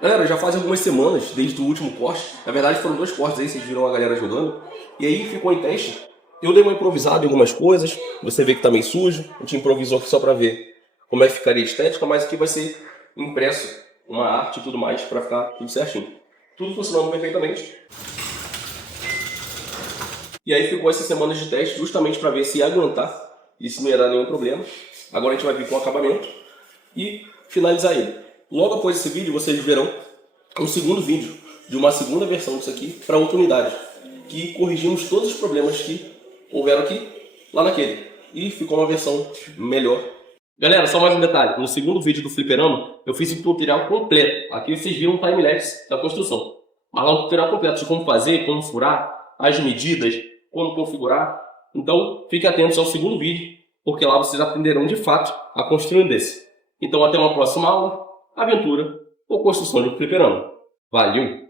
Galera, já faz algumas semanas desde o último corte. Na verdade foram 2 cortes aí, vocês viram a galera jogando. E aí ficou em teste. Eu dei uma improvisada em algumas coisas. Você vê que tá meio sujo. A gente improvisou aqui só pra ver como é que ficaria a estética. Mas aqui vai ser impresso uma arte e tudo mais pra ficar tudo certinho. Tudo funcionando perfeitamente. E aí ficou essas semanas de teste justamente pra ver se ia aguentar e se não ia dar nenhum problema. Agora a gente vai vir com o acabamento e finalizar ele. Logo após esse vídeo, vocês verão um segundo vídeo de uma segunda versão disso aqui para outra unidade, que corrigimos todos os problemas que houveram aqui, lá naquele, e ficou uma versão melhor. Galera, só mais um detalhe, no segundo vídeo do fliperama, eu fiz o tutorial completo. Aqui vocês viram um time-lapse da construção, mas lá o tutorial completo de como fazer, como furar, as medidas, como configurar. Então, fiquem atentos ao segundo vídeo, porque lá vocês aprenderão de fato a construir um desse. Então, até uma próxima aula, aventura ou construção de um fliperama. Valeu!